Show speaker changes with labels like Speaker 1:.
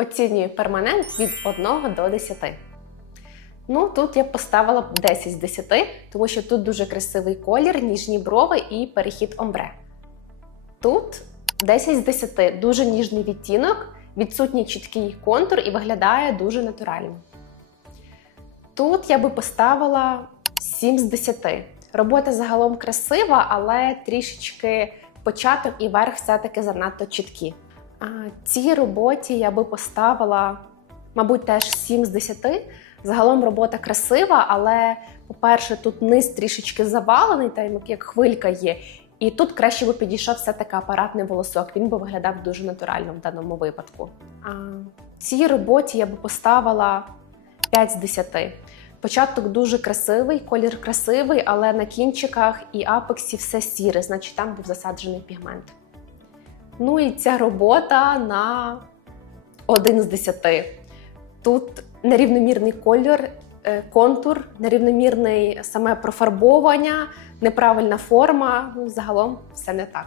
Speaker 1: Оцінюю перманент від 1 до 10. Ну, тут я поставила 10 з 10, тому що тут дуже красивий колір, ніжні брови і перехід омбре. Тут 10 з 10, дуже ніжний відтінок, відсутній чіткий контур і виглядає дуже натурально. Тут я би поставила 7 з 10. Робота загалом красива, але трішечки початок і верх все-таки занадто чіткі. Цій роботі я би поставила, мабуть, теж 7 з 10. Загалом робота красива, але, по-перше, тут низ трішечки завалений, там як хвилька є. І тут краще би підійшов все-таки апаратний волосок. Він би виглядав дуже натурально в даному випадку. А цій роботі я би поставила 5 з 10. Початок дуже красивий, колір красивий, але на кінчиках і апексі все сіре, значить там був засаджений пігмент. Ну і ця робота на один з 10. Тут нерівномірний колір, е, контур, нерівномірне саме профарбовання, неправильна форма. Ну, загалом все не так.